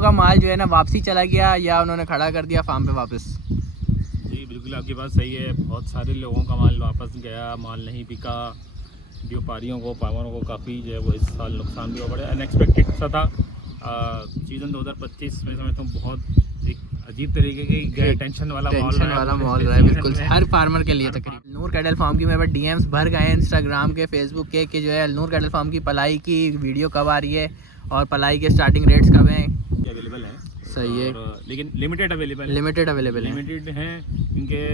लोगों का माल जो है ना वापसी चला गया या उन्होंने खड़ा कर दिया फार्म पे वापस? जी बिल्कुल आपकी बात सही है। बहुत सारे लोगों का माल वापस गया, माल नहीं बिका। व्यापारियों को, फार्मरों को काफ़ी जो है वो इस साल नुकसान भी हुआ। बड़े अनएक्सपेक्टेड सा था। सीज़न 2025 में समझता हूँ बहुत एक अजीब तरीके की टेंशन वाला माहौल रहा है बिल्कुल हर फार्मर के लिए तकरीबन। अलनूर कैटल फार्म की मेरे पास डीएम्स भर गए हैं इंस्टाग्राम के, फेसबुक के कि जो है अलनूर कैटल फार्म की पलाई की वीडियो कब आ रही है और पलाई के स्टार्टिंग रेट्स कब हैं। अवेलेबल है। सही है, लेकिन लिमिटेड अवेलेबल है। लिमिटेड हैं इनके।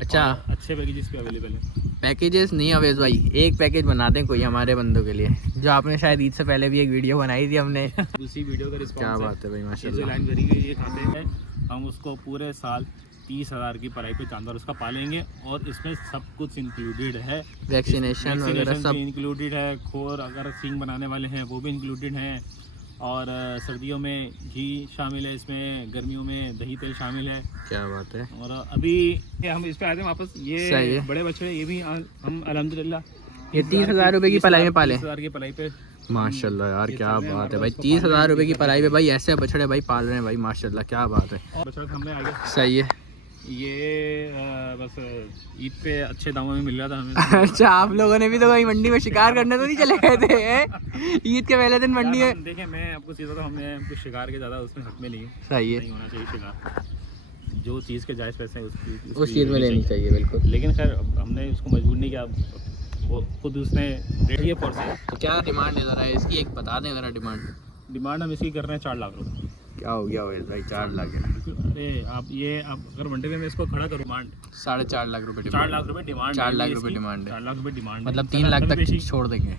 अच्छा, अच्छे पैकेजेस पे अवेलेबल है। पैकेजेस नहीं अवेज भाई, एक पैकेज बना दें कोई हमारे बंदों के लिए, जो आपने शायद ईद से पहले भी एक वीडियो बनाई थी हमने। उसी वीडियो का रिस्पॉन्स क्या बात है भाई, माशाल्लाह। लाइन करी गई ये खाते हैं हम उसको पूरे साल 30,000 की पराई पे जानवर उसका पालेंगे और इसमें सब कुछ इंक्लूडेड है। वैक्सीनेशन वगैरह सब इंक्लूडेड है। खोर अगर सींग बनाने वाले हैं वो भी इंक्लूडेड हैं। और सर्दियों में घी शामिल है इसमें, गर्मियों में दही तेल शामिल है। क्या बात है। और अभी हम इस पे आते हैं वापस। ये बड़े बच्चे ये भी हम अल्हम्दुलिल्लाह ये 30,000 रुपए की पलाई में पाले। 30,000 की पलाई पे माशाल्लाह यार, क्या बात है भाई। 30,000 रुपए की पलाई पे भाई ऐसे बछड़े भाई पाल रहे हैं भाई, माशाल्लाह क्या बात है। और बछड़ा हमने आगे सही है। ये बस ईद पे अच्छे दामों में मिल रहा था हमें। अच्छा, आप लोगों ने भी तो भाई मंडी में शिकार करने तो नहीं चले गए थे ईद के पहले दिन मंडी में? देखिए मैं आपको सीधा तो हमने कुछ शिकार के ज़्यादा उसमें हक में नहीं हूँ। सही है, नहीं होना चाहिए शिकार। जो चीज़ के जायज़ पैसे हैं उस चीज़ में लेनी चाहिए बिल्कुल। लेकिन खैर हमने उसको मजबूर नहीं किया, वो खुद उसने रेट किया फोर्स है। तो क्या डिमांड है ज़रा इसकी, एक बता दें ज़रा डिमांड हम इसकी कर रहे हैं 4 लाख रुपये। क्या हो गया भाई 4 लाख है? अरे आप अगर मंडी में इसको खड़ा करो, डिमांड 4.5 लाख रुपए। 4 लाख रुपए डिमांड। 4 लाख रुपए डिमांड है। 4 लाख रुपए डिमांड, मतलब 3 लाख तक छोड़ देंगे।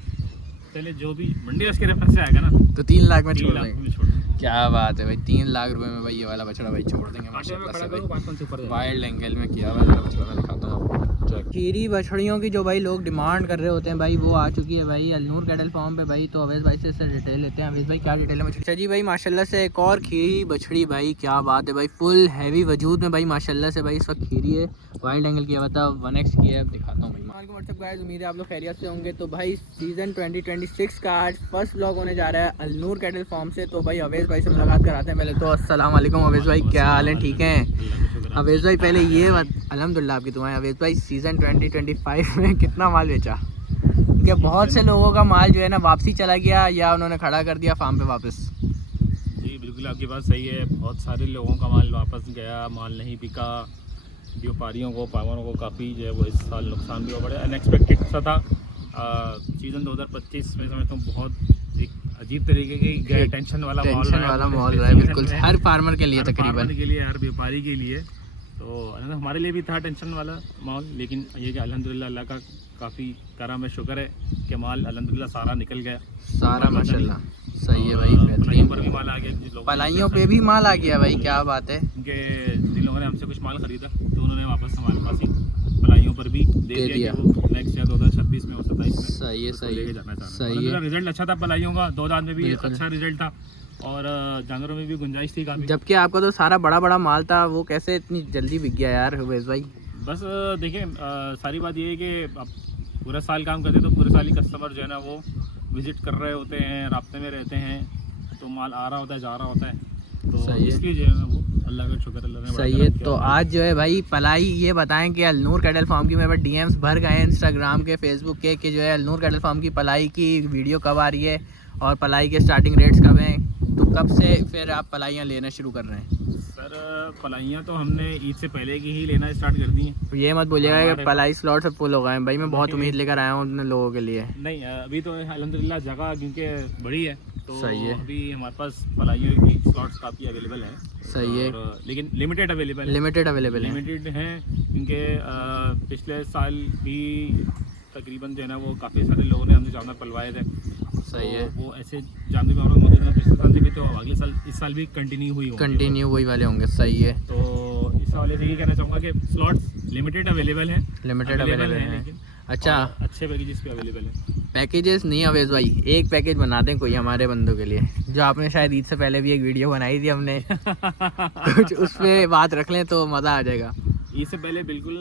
चलिए जो भी मंडी उसके रेफरेंस से आएगा ना तो 3 लाख में छोड़ 3 लाख देंगे। में छोड़ देंगे। क्या बात है भाई, 3 लाख रुपए में भाई ये वाला बछड़ा भाई छोड़ देंगे माशाल्लाह से भाई। वाइल्ड एंगल में किया हुआ है बछड़ा, दिखाता हूँ आपको। खीरी बछड़ियों की जो भाई लोग डिमांड कर रहे होते हैं भाई, वो आ चुकी है भाई अलनूर कैटल फार्म पे भाई। तो अवेश भाई से इससे डिटेल लेते हैं। अवेश भाई क्या डिटेल है? अच्छा जी भाई माशाल्लाह से एक और खीरी बछड़ी भाई, क्या बात है भाई, फुल हैवी वजूद में भाई माशाल्लाह से भाई इस वक्त खीरी है। वाइल्ड एंगल किया हुआ था, 1x की है, दिखाता हूँ भाई। व्हाट्सअप गाइस, उम्मीद है आप लोग खैरियत से होंगे। तो भाई सीज़न 2026 का आज फर्स्ट व्लॉग होने जा रहा है अलनूर कैटल फार्म से। तो भाई अवेश भाई से मुलाकात कराते हैं पहले तो। अस्सलाम वालेकुम अवेश भाई, क्या हाल है? ठीक हैं अवेश भाई? पहले ये अल्हम्दुलिल्लाह आपकी दुआएं। अवेश भाई सीज़न 2025 में कितना माल बेचा? क्योंकि बहुत से लोगों का माल जो है ना वापसी चला गया या उन्होंने खड़ा कर दिया फार्म पे वापस। जी बिल्कुल आपकी बात सही है। बहुत सारे लोगों का माल वापस गया, माल नहीं बिका। व्यापारियों को, फार्मरों को काफ़ी जो है वो इस साल नुकसान भी हुआ। बड़े अनएक्सपेक्टेड सा था। सीज़न 2025 में समझता हूँ बहुत एक अजीब तरीके की टेंशन वाला माहौल रहा है बिल्कुल हर फार्मर के लिए तकरीबन, के लिए, हर व्यापारी के लिए। तो हमारे लिए भी था टेंशन वाला माहौल। लेकिन ये कि अल्हम्दुलिल्लाह अल्लाह का काफ़ी करम है, शुक्र है कि माल अल्हम्दुलिल्लाह सारा निकल गया, सारा माशाल्लाह। सही है भाई, बेहतरीन। पर भी माल आ गया, पलाइयों पे भी माल आ गया भाई, क्या बात है। जिन लोगों ने हमसे कुछ माल खरीदा तो उन्होंने वापस हमारे पास ही पलाइयों पर भी दे दिया कि वो नेक्स्ट ईयर 2026 में और 27 में सही है, सही लेके जाना चाहते हैं। सही है। रिजल्ट अच्छा था पलाइयों का, 2 दांत में भी अच्छा रिजल्ट था और जानवरों में भी गुंजाइश थी काफ़ी। जबकि आपका तो सारा बड़ा बड़ा माल था, वो कैसे इतनी जल्दी बिक गया यार अवेश भाई? बस देखिए सारी बात ये है कि अब पूरा साल काम करते तो पूरे साल ही कस्टमर जो है ना वो विजिट कर रहे होते हैं, राब्ते में रहते हैं, तो माल आ रहा होता है, जा रहा होता है। तो इसलिए जो है ना वो अल्लाह का शुक्र, अल्लाह ने सही है। तो आज जो है भाई पलाई ये बताएं कि अलनूर कैटल फार्म की मेरे पास डीएम्स भर गए हैं इंस्टाग्राम के, फेसबुक के कि जो है अलनूर कैटल फार्म की पलाई की वीडियो कब आ रही है और पलाई के स्टार्टिंग रेट्स कब हैं। तो कब से फिर आप पलाइयाँ लेना शुरू कर रहे हैं? सर पलाइयाँ तो हमने ईद से पहले की ही लेना स्टार्ट कर दी हैं। ये मत बोलिएगा कि पलाई स्लॉट सब फुल हो गए हैं भाई, मैं बहुत उम्मीद लेकर आया हूँ उन लोगों के लिए। नहीं अभी तो अल्हम्दुलिल्लाह जगह क्योंकि बड़ी है तो सही है। अभी हमारे पास पलाइयों की स्लॉट्स काफ़ी अवेलेबल हैं। सही है, लेकिन लिमिटेड अवेलेबल हैं क्योंकि पिछले साल भी तकरीबन जो है ना वो काफ़ी सारे लोगों ने हमसे जानवर पलवाए थे। सही है, वो ऐसे जानवर मौजूद हैं पिछले साल से भी, तो अगले साल इस साल भी कंटिन्यू वही वाले होंगे। सही है। तो इस हवाले से ये कहना चाहूँगा कि स्लॉट्स लिमिटेड अवेलेबल हैं। लेकिन अच्छा, अच्छे पैकेजेस पे अवेलेबल है। पैकेजेस नहीं अवेश भाई, एक पैकेज बना दें कोई हमारे बंदों के लिए, जो आपने शायद ईद से पहले भी एक वीडियो बनाई थी हमने कुछ उस पर बात रख लें तो मज़ा आ जाएगा। ईद से पहले बिल्कुल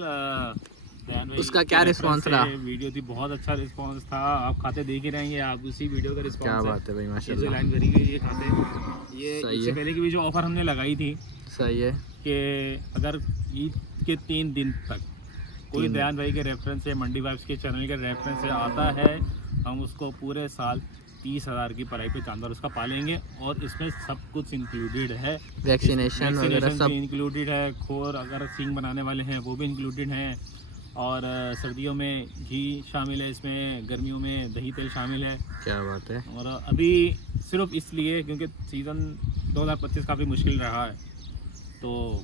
दयान भाई उसका क्या के रिस्पांस रेफरेंस रहा? से वीडियो थी, बहुत अच्छा रिस्पांस था। आप खाते देख ही रहेंगे, आप उसी वीडियो का रिस्पांस क्या बात है भाई, ये जो माशाल्लाह। लाइन भरी गई ये खाते, ये सही इससे है। पहले की भी जो ऑफर हमने लगाई थी सही है। कि अगर ईद के 3 दिन तक कोई 3 दिन। दयान भाई के रेफरेंस से, मंडी वाइब्स के चैनल के रेफरेंस से आता है, हम उसको पूरे साल 30,000 की पढ़ाई पे जानदार उसका पालेंगे। और इसमें सब कुछ इंक्लूडेड है, वैक्सीनेशन वगैरह सब। इंक्लूडेड है। खोर अगर सींग बनाने वाले हैं वो भी इंक्लूडेड हैं। और सर्दियों में घी शामिल है इसमें, गर्मियों में दही तेल शामिल है। क्या बात है। और अभी सिर्फ इसलिए क्योंकि सीज़न 2025 काफ़ी मुश्किल रहा है, तो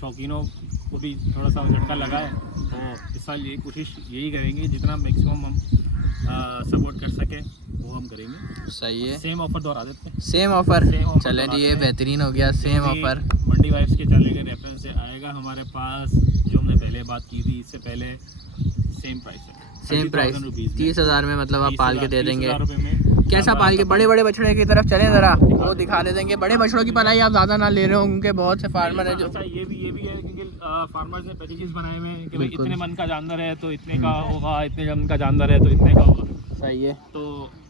शौकीनों को भी थोड़ा सा झटका लगा है। तो इस साल ये कोशिश यही करेंगे, जितना मैक्सिमम हम सपोर्ट कर सके वो हम करेंगे। सही है। सेम ऑफर दोहरा देते हैं। Same offer. Same offer चले जी, ये दोहरा देते हैं। बेहतरीन हो गया। सेम अभी ऑफर। मंडी वाइब्स के चैनल के रेफरेंस से आएगा हमारे पास, जो हमने पहले बात की थी इससे पहले, सेम प्राइस है, सेम प्राइस 30,000 में, मतलब आप पाल के दे देंगे। 30,000 रुपये में। कैसा पाल के? बड़े बड़े बछड़े की तरफ चले जरा, वो दिखा दे देंगे। बड़े बछड़ों की पलाई आप ज़्यादा ना ले रहे हो, क्योंकि बहुत से फार्मर है जो। अच्छा, ये भी है क्योंकि फार्मर्स ने पैकेजेस बनाए हुए हैं कि भाई बिल्कुल। इतने मन का जानवर है तो इतने का होगा, इतने मन का जानवर है तो इतने का होगा। सही है।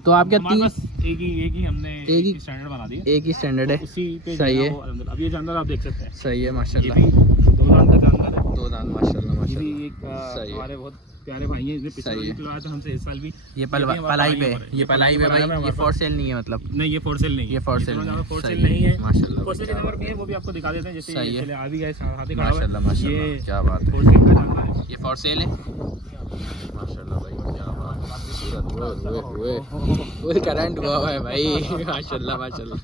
तो आप क्या हमारे पास एक ही हमने एक ही स्टैंडर्ड बना दिया, एक ही स्टैंडर्ड है। उसी पे सही जो है। वो अलहमदुलिल्लाह। अब ये जानवर आप देख सकते हैं, सही है ये माशाल्लाह। भी 2 दांत का जानवर है। 2 दांत माशाल्लाह ये माशाल्लाह। भी एक सही है। हमारे बहुत प्यारे भाई हैं, इसने पिछले सही साल है। भी खिलवाया था हमसे, इस साल भी। ये भी हमारे पलाई पे, पर है। ये पलाई पे बनाया हुआ है भाई, ये हमारे फॉर सेल नहीं है मतलब। नहीं, ये फोर सेल नहीं है, ये फॉर सेल दोनों नहीं जानवर है। फोर सेल सही नहीं है। माशाल्लाह। फोर सेल के जानवर भी है, वो भी आपको दिखा देते हैं। जैसे सही ये है। चले आ भी गए, हाथी खड़ा हुआ है। माशाल्लाह माशाल्लाह, ये क्या बात है। फोर सेल का जानवर है। ये फॉर सेल है माशाल्लाह भाई, क्या बात है। वो करंट हुआ है भाई माशाल्लाह माशाल्लाह,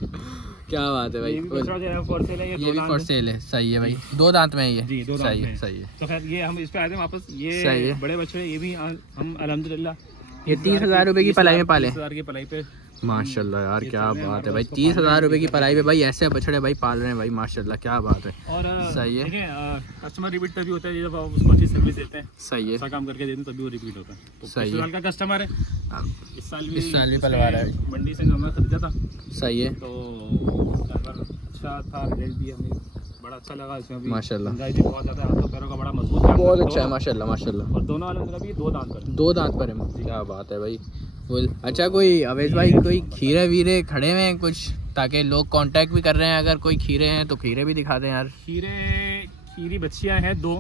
क्या बात है भाई। ये भी दूसरा जो है फोर सेल है, ये दो भी दांत फॉर है। सेल है। सही है भाई, 2 दांत में है ये। जी, 2 दांत सही में है। है। सही है। तो खैर ये हम इस पे आते हैं वापस। सही ये है। बड़े बच्चे, ये भी हम अल्हम्दुलिल्लाह ये 30,000 रुपए की पलाई में पाले। 30,000 की पलाई पे माशाल्लाह यार, ये क्या चल रहे हैं बात है हमारे भाई। पास, 30,000 रुपए की पलाई पे भाई ऐसे बछड़े भाई पाल रहे हैं भाई, माशाल्लाह क्या बात है। और सही है। देखिए, कस्टमर रिपीट तभी होता है जब आप उसको अच्छी सर्विस देते हैं, सही है। अच्छा काम करके देते हैं, तभी वो रिपीट होता है। तो सही पिछले है। साल का कस्टमर है, अब इस साल इस साल भी उसने पलवा रहा है। मंडी से हमने खरीदा था, सही है तो जानवर अच्छा था, रिजल्ट भी हमें बड़ा अच्छा लगा। इसमें भी माशाल्लाह। गुंजाइश भी बहुत ज़्यादा है, हाथों पैरों का बड़ा मजबूत जानवर बहुत है। अच्छा है माशाल्लाह माशाल्लाह। और दोनों अलग भी 2 दांत पर 2 दांत पर है, क्या बात है भाई। बोल अच्छा, कोई अवेश भाई कोई खीरे वीरे खड़े हुए हैं कुछ, ताकि लोग कांटेक्ट भी कर रहे हैं, अगर कोई खीरे हैं तो खीरे भी दिखा दें यार। खीरी बच्चियाँ हैं 2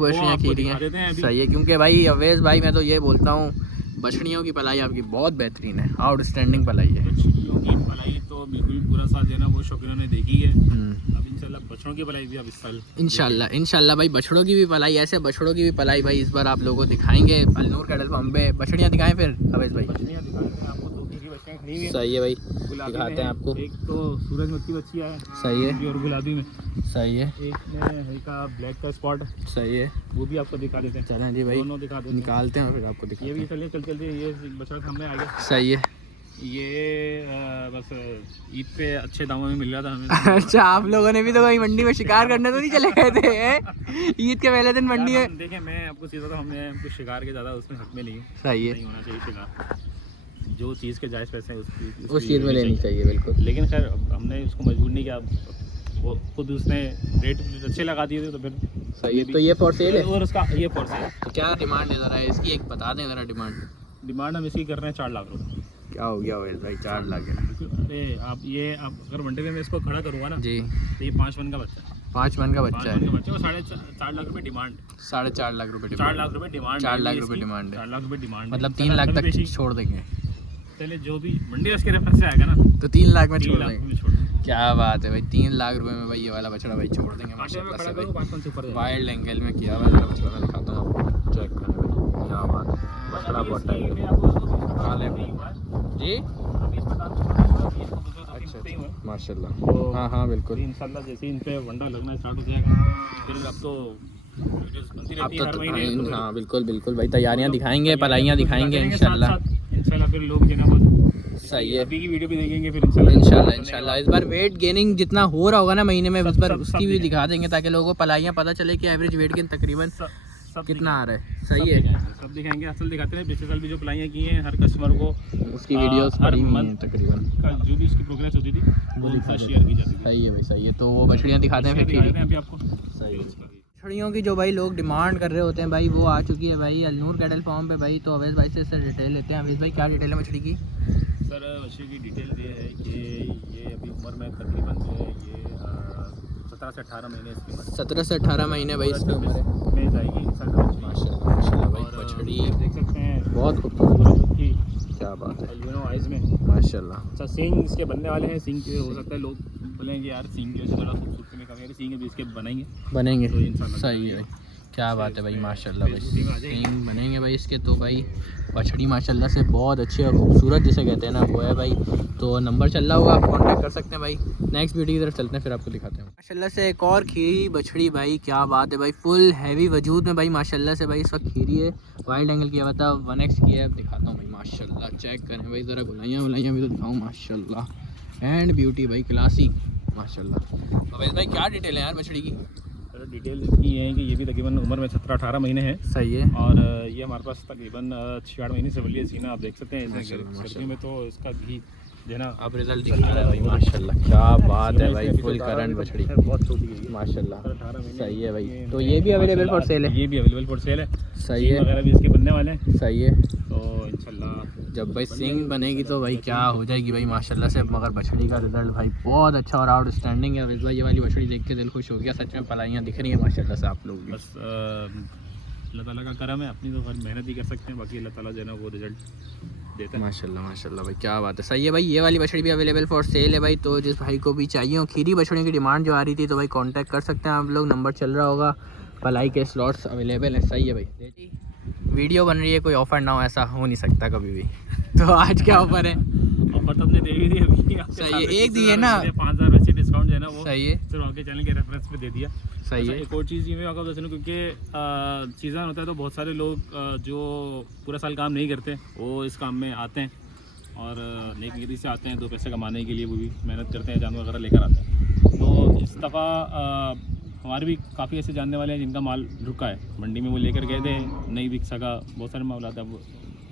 बछड़ियाँ आपको खीरी दिखा देते हैं हैं। अभी। सही है, क्योंकि भाई अवेश भाई मैं तो ये बोलता हूँ, बछड़ियों की पलाई आपकी बहुत बेहतरीन है, आउटस्टैंडिंग पलाई है। बछड़ियों की पलाई तो बिल्कुल पूरा साथ देना, वो शौकीनों ने देखी है। अब इंशाल्लाह बछड़ों की पलाई भी अब इस साल इंशाल्लाह भाई, बछड़ों की भी पलाई, ऐसे बछड़ों की भी पलाई भाई इस बार आप लोगों को दिखाएंगे अलनूर कैटल फार्म पे। बछड़ियाँ दिखाएं फिर अवेश भाई। बछड़ियाँ दिखाते हैं आपको, 2 की बच्चियाँ खड़ी हुई हैं। सही है भाई, गुलाबी दिखाते में हैं है, आपको। एक तो सूरजमुखी बच्ची है, सही है। और गुलाबी में सही है। एक में हल्का ब्लैक का स्पॉट, सही है। वो भी आपको दिखा देते हैं। चलें जी भाई, दोनों दिखा देते हैं। निकालते हैं फिर आपको ये दिखाते भी हैं। चलिए चलते ये बछड़ा सामने आ गया। सही है। ये बस ईद पे अच्छे दामों में मिल रहा था हमें। अच्छा, आप लोगों ने भी तो कहीं मंडी में शिकार करने तो नहीं चले गए थे हैं? ईद के पहले दिन मंडी यार, में। हम देखें, मैं आपको सीधा तो हमने कुछ शिकार के ज़्यादा उसमें हक में नहीं हूँ। सही है। नहीं होना चाहिए शिकार, जो चीज़ के जायज़ पैसे हैं उसकी उस चीज़ में लेनी चाहिए बिल्कुल। लेकिन खैर अब हमने उसको मजबूर नहीं किया, वो खुद उसने रेट अच्छे लगा दिए थे, तो फिर सही है। तो ये फॉर सेल है, और उसका ये फोर्स है। तो क्या डिमांड है ज़रा इसकी, एक बता दें ज़रा डिमांड। डिमांड हम इसकी कर रहे हैं 4 लाख रुपये। क्या हो गया भाई, 4 लाख है। अरे आप अगर मंडे में मैं इसको खड़ा करूँगा ना, जी, तो ये 5 मन का बच्चा है। 5 मन का 5 बच्चा मन है। का बच्चा, वो 4.5 लाख रुपये डिमांड। 4.5 लाख रुपए 4 लाख रुपये डिमांड। 4 लाख रुपए डिमांड है, 4 लाख रुपये डिमांड, मतलब 3 लाख तक छोड़ देंगे। पहले जो भी मंडी उसके रेफरेंस से आएगा ना, तो 3 लाख में 3 छोड़ लाख देंगे। में छोड़ देंगे। क्या बात है भाई, 3 लाख रुपए में भाई ये वाला बछड़ा भाई छोड़ देंगे कांटे में माशाल्लाह खड़ा से करो, भाई। 5 से ऊपर जाएगा। वाइल्ड एंगल में किया हुआ है, जरा बछड़ा मैं दिखाता हूँ आपको, चेक करें भाई, क्या बात है। बछड़ा बहुत टाइट है। काले जी, अच्छा माशाल्लाह। हाँ हाँ बिल्कुल। इंशाल्लाह जैसे इन पे वंडा लगना स्टार्ट हो जाएगा, फिर अब तो वीडियोस बनती अब रहती है हर महीने। तो हाँ बिल्कुल बिल्कुल भाई, तैयारियाँ दिखाएंगे, पलाइयाँ दिखाएंगे इंशाल्लाह। इंशाल्लाह फिर लोग जो है वो सही है। अभी की वीडियो भी देखेंगे फिर इंशाल्लाह इस बार वेट गेनिंग जितना हो रहा होगा ना महीने में, इस बार उसकी भी दिखा देंगे, ताकि लोगों को पलाइयाँ पता चले कि एवरेज वेट गेन तकरीबन कितना आ रहा है। सही है, सब दिखाएंगे, असल दिखाते हैं। पिछले साल भी जो प्लाइयाँ की हैं हर कस्टमर को, उसकी वीडियोस हर पड़ी हुई हैं month तकरीबन। का जो भी इसकी प्रोग्रेस होती थी वो उनका शेयर की जाती थी। सही है भाई, सही है। तो वो बछड़ियाँ दिखाते हैं फिर दिखाते हैं अभी आपको। सही है। बछड़ियों की जो भाई लोग डिमांड कर रहे होते हैं भाई वो आ चुकी है भाई अलनूर कैटल फार्म पे भाई। तो अवैध भाई से इससे डिटेल लेते हैं। अवैध भाई क्या डिटेल है मछली की? सर मछली की डिटेल ये है कि ये अभी उम्र में तकरीबन जो है ये 17 से 18 महीने इसकी उम्र 17 से 18 महीने भाई इसकी उम्र है। में जाएगी सर मछली। माशाल्लाह माशाल्लाह भाई और बछड़ी देख सकते हैं बहुत खूबसूरत की क्या बात है अल्बिनो आइज में माशाल्लाह। अच्छा सींग इसके बनने वाले हैं। सींग के हो सकता है लोग बोलेंगे यार सींग की वजह से थोड़ा खूबसूरती में कमी है। सींग भी इसके बनेंगे तो इंशाल्लाह सही है भाई क्या बात है भाई माशाल्लाह भाई सींग बनेंगे भाई इसके। तो भाई बछड़ी माशाल्लाह से बहुत अच्छी और खूबसूरत जिसे कहते हैं ना वो है भाई। तो नंबर चल रहा होगा आप कांटेक्ट कर सकते हैं भाई। नेक्स्ट वीडियो की तरफ चलते हैं फिर आपको दिखाते हैं। माशाल्लाह से एक और खीरी बछड़ी भाई क्या बात है भाई फुल हैवी वजूद में भाई माशाल्लाह से भाई इस वक्त खीरी है। वाइल्ड एंगल किया हुआ था 1x की है दिखाता हूँ भाई माशाल्लाह चेक करें भाई ज़रा गुलाइयाँ भी तो दिखाऊँ माशाल्लाह एंड ब्यूटी भाई क्लासिक माशाल्लाह। अवैध भाई क्या डिटेल है यार मछली की? डिटेल इसकी ये है कि ये भी तकरीबन उम्र में 17-18 महीने है। सही है। और ये हमारे पास तकरीबन 6-8 महीने से बल्ली सीना आप देख सकते हैं। सर्दियों में तो इसका घी जो है ना अब रिजल्ट दिख रहा है भाई माशाल्लाह क्या बात है भाई फुल करंट बछड़ी बहुत छोटी है माशाल्लाह 18 महीने। सही है भाई। तो ये भी अवेलेबल फॉर सेल है? ये भी अवेलेबल फॉर सेल है। सही है वगैरह भी इसके बनने वाले हैं। सही है। तो इंशाल्लाह जब भाई सिंग बनेगी तो भाई क्या हो जाएगी भाई माशाल्लाह से। मगर बछड़ी का रिजल्ट भाई बहुत अच्छा और आउटस्टैंडिंग है। भाई ये वाली बछड़ी देख के दिल खुश हो गया सच में। पलाइयाँ दिख रही हैं माशाल्लाह से आप लोग बस अल्लाह ताला का करम है। अपनी तो हर मेहनत ही कर सकते हैं बाकी अल्लाह ताला जो है ना वो रिजल्ट देता है। माशाल्लाह माशाल्लाह भाई क्या बात है। सही है भाई ये वाली बछड़ी भी अवेलेबल फॉर सेल है भाई। तो जिस भाई को भी चाहिए हो खीरी बछड़ियों की डिमांड जो आ रही थी तो भाई कांटेक्ट कर सकते हैं आप लोग। नंबर चल रहा होगा। पलाई के स्लॉट्स अवेलेबल हैं। सही है भाई। वीडियो बन रही है कोई ऑफर ना हो ऐसा हो नहीं सकता कभी भी। तो आज क्या ऑफर है? ऑफर तो हमने दे भी दी अभी सही है एक दी है ना 5000 वैसे डिस्काउंट जो है ना वो सही है सिर्फ आपके चैनल के रेफरेंस पे दे दिया। सही है। एक और चीज़ ये मैं आपको बता दूँ क्योंकि सीज़न होता है तो बहुत सारे लोग जो पूरा साल काम नहीं करते वो इस काम में आते हैं और नेक नीति से आते हैं 2 पैसे कमाने के लिए। वो भी मेहनत करते हैं जानवर वगैरह लेकर आते हैं। तो इस दफ़ा हमारे भी काफ़ी ऐसे जानने वाले हैं जिनका माल रुका है मंडी में। वो लेकर गए थे नहीं बिक सका। बहुत सारे मामला आता है वो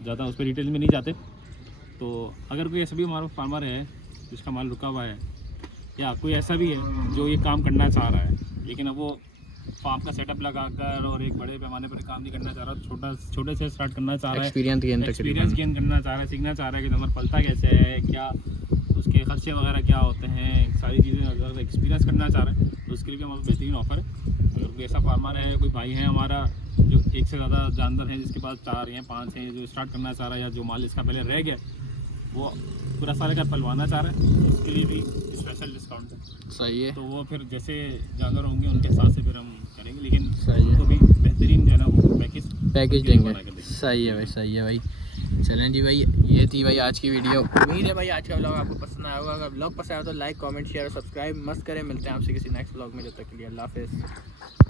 ज़्यादा उस पर डिटेल में नहीं जाते। तो अगर कोई ऐसा भी हमारा फार्मर है जिसका माल रुका हुआ है या कोई ऐसा भी है जो ये काम करना चाह रहा है लेकिन अब वो फार्म का सेटअप लगाकर और एक बड़े पैमाने पर काम नहीं करना चाह रहा, छोटे से स्टार्ट करना चाह रहा है, एक्सपीरियंस गेन करना चाह रहा है, सीखना चाह रहा है कि जानवर पलता कैसे है, क्या उसके खर्चे वगैरह क्या होते हैं, सारी चीज़ें अगर एक्सपीरियंस करना चाह रहा है तो उसके लिए हमारा बेहतरीन ऑफर है। अगर कोई ऐसा फार्मर है कोई भाई है हमारा जो एक से ज़्यादा जानवर हैं जिसके पास 4 या 5 हैं जो स्टार्ट करना चाह रहा है या जो माल इसका पहले रह गया वो पूरा साल का पलवाना चाह रहा है तो उसके लिए भी स्पेशल डिस्काउंट है। सही है। तो वो फिर जैसे जानवर होंगे उनके हिसाब से फिर हम करेंगे लेकिन सही है तो भी बेहतरीन जो है ना वो पैकेज देंगे। सही है भाई सही है भाई। चलें जी भाई ये थी भाई आज की वीडियो। उम्मीद है भाई आज का व्लॉग आपको पसंद आया होगा। अगर व्लॉग पसंद आया तो लाइक कमेंट शेयर और सब्सक्राइब मस्त करें। मिलते हैं आपसे किसी नेक्स्ट व्लॉग में। जब तक के लिए अल्लाह हाफिज़।